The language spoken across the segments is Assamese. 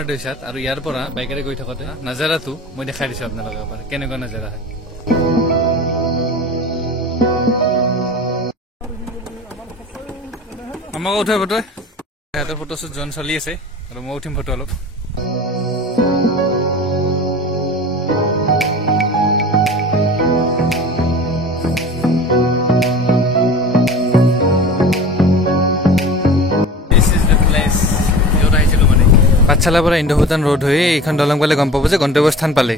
আমাৰ দেশত আৰু ইয়াৰ পৰা বাইকেৰে গৈ থাকোতে নাজাৰাটো মই দেখাই দিছো আপোনালোকক এবাৰ কেনেকুৱা নাজাৰা হয় আমাক উঠাই ফটো সিহঁতৰ ফটোশ্বুট জন চলি আছে আৰু মই উঠিম ফটো অলপ পাঠশালাৰ পৰা ইন্দ্ৰভূটান ৰোড হৈ এইখন দলং পালে গম পাব যে গন্তব্যস্থান পালে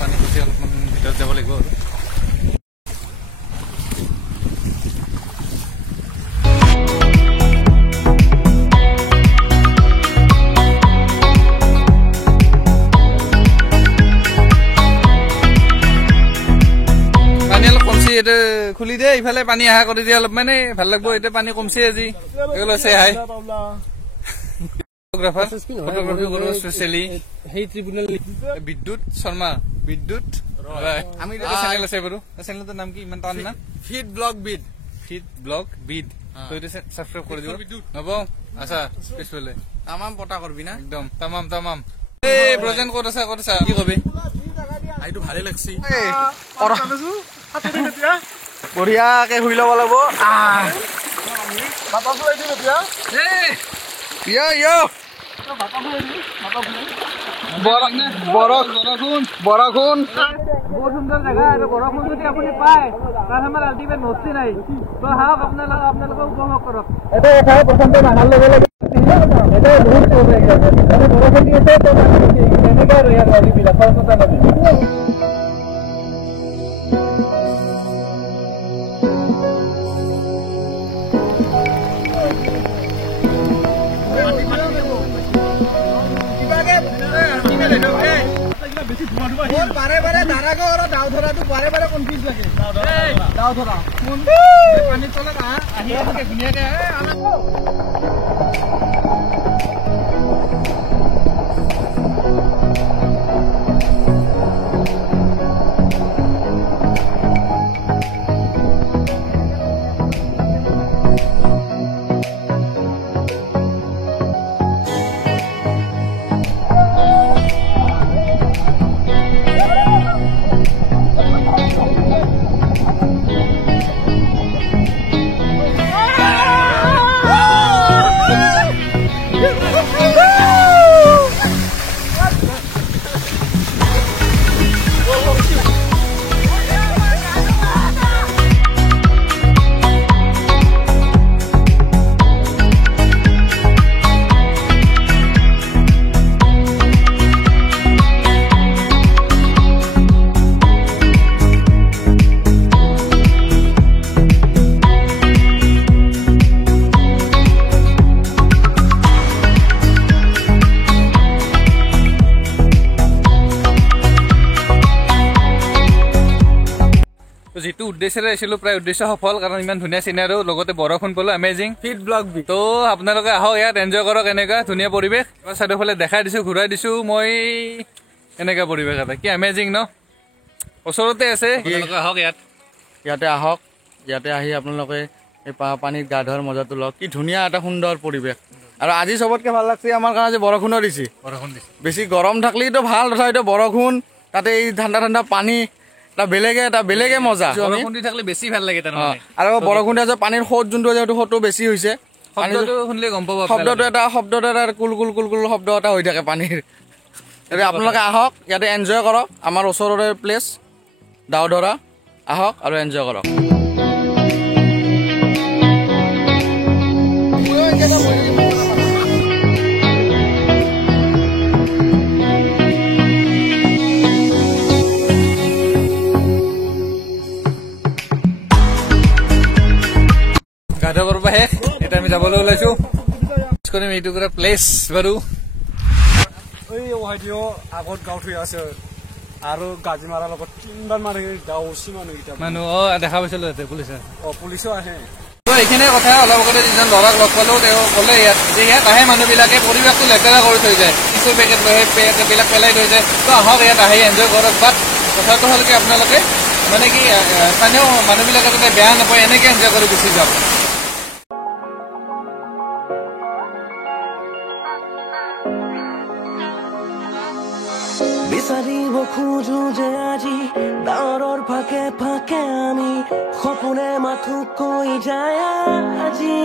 পানী খুচি অলপমান ভিতৰত যাব লাগিব আৰু খুলি দে ইফালে পানী আহা কৰি দিয়ে অলপ মানে ভাল লাগব এতিয়া পানী কমছে আজি এগুলো সে হাই ফটোগ্রাফার ফটোগ্রাফি করব স্পেশালি হেই ট্রিবিউনাল বিদ্যুৎ শর্মা বিদ্যুৎ আমি এটা চ্যানেল আছে বড় চ্যানেলটার নাম কি ইমান টান না ফিড ব্লগ বিড তো এটা সাবস্ক্রাইব করে দিও নব আচ্ছা স্পেশালি তামাম পটা করবি না একদম তামাম এই প্রেজেন্ট করছা কি কবি আইটো ভালে লাগছি বঢ়িয়াকে শুই ল'ব লাগিব বৰষুণ বহুত সুন্দৰ জেগা আৰু বৰষুণ যদি আপুনি পায় তাত আমাৰ আল্টিমেট নষ্টি নাই তো হাওক আপোনালোকে উপভোগ কৰক এটা কথা প্ৰথমতে নাহাৰ লগে লগে এটা বহুত প্ৰব্লেম আছে বৰষুণ দি আছে তো এনেকৈ আৰু ইয়াৰ নদীবিলাক সৰস্বতা নদী বাৰে বাৰে ধাৰাকে আৰু দাও ধৰাটো বাৰে বাৰে কনফিউজ লাগে দাও ধৰা পানীৰ তলত আহি ধুনীয়াকে যেটো উদ্দেশ্যৰে আছিল প্ৰায় উদ্দেশ্য সফল কাৰণ ইমান ধুনীয়া সিনাৰি লগতে বৰষুণ পলো অ্যামেজিং ফিড ব্লগ বি তো আপোনালোকে আহক ইয়াত এনজয় কৰক এনেকা ধুনীয়া পৰিবেশ চাৰিওফালে দেখাই দিছো ঘূৰাই দিছো মই এনেকা পৰিবেশ এটা কি অ্যামেজিং ন ওচৰতে আছে আপোনালোকে আহক ইয়াতে আহি আপোনালোকে এই পানীত গা ধোৱাৰ মজাটো লওক কি ধুনীয়া এটা সুন্দৰ পৰিবেশ আৰু আজি সবতকে ভাল লাগছে আমাৰ কাৰণে যে বৰষুণ দিছে বেছি গৰম থাকলিতো ভাল তথাপিতো বৰষুণ তাতে এই ঠাণ্ডা পানী এটা বেলেগে মজা বৰষুণ দি থাকলে বেছি ভাল লাগে তাৰ মানে আৰু বৰষুণ দিয়া যে পানীৰ সোঁত যোনটো যেটো সোঁটো বেছি হৈছে শব্দটো শুনলে গম পাব শব্দটো এটা কুল শব্দ এটা হৈ থাকে পানীৰ এতিয়া আপোনালোকে আহক ইয়াতে এনজয় কৰক আমাৰ ওচৰৰে প্লেচ ডাও ধৰা আহক আৰু এনজয় কৰক। গা ধোৱা কৰিব শেষ, এতিয়া আমি যাবলৈ ওলাইছো। এইটো কৰা প্লেচ বাৰু আগত গাঁও থৈ আছে আৰু গাজি মাৰাৰ লগত 3বাৰ মাৰি গাঁও মানুহ দেখা পাইছিলো পুলিচে পুলিচো আহে। এইখিনিয়ে কথা। অলপ আগতে যিজন ল'ৰাক লগ পালো তেওঁ ক'লে ইয়াত আহে মানুহবিলাকে পৰিৱেশটো লেতেৰা কৰি থৈ যায়, কিছু পেকেট বিলাক পেলাই থৈ যায়। তো আহক ইয়াত আহি এনজয় কৰক। বাট কথাটো হ'ল কি আপোনালোকে মানে কি স্থানীয় মানুহবিলাকে যাতে বেয়া নাপায় এনেকে এনজয় কৰি গুচি যাওক। বিচাৰিব খোজো যে আজি ডাৱৰৰ ফাকে ফাকে আমি সপোনে মাথো কৈ যায় আজি।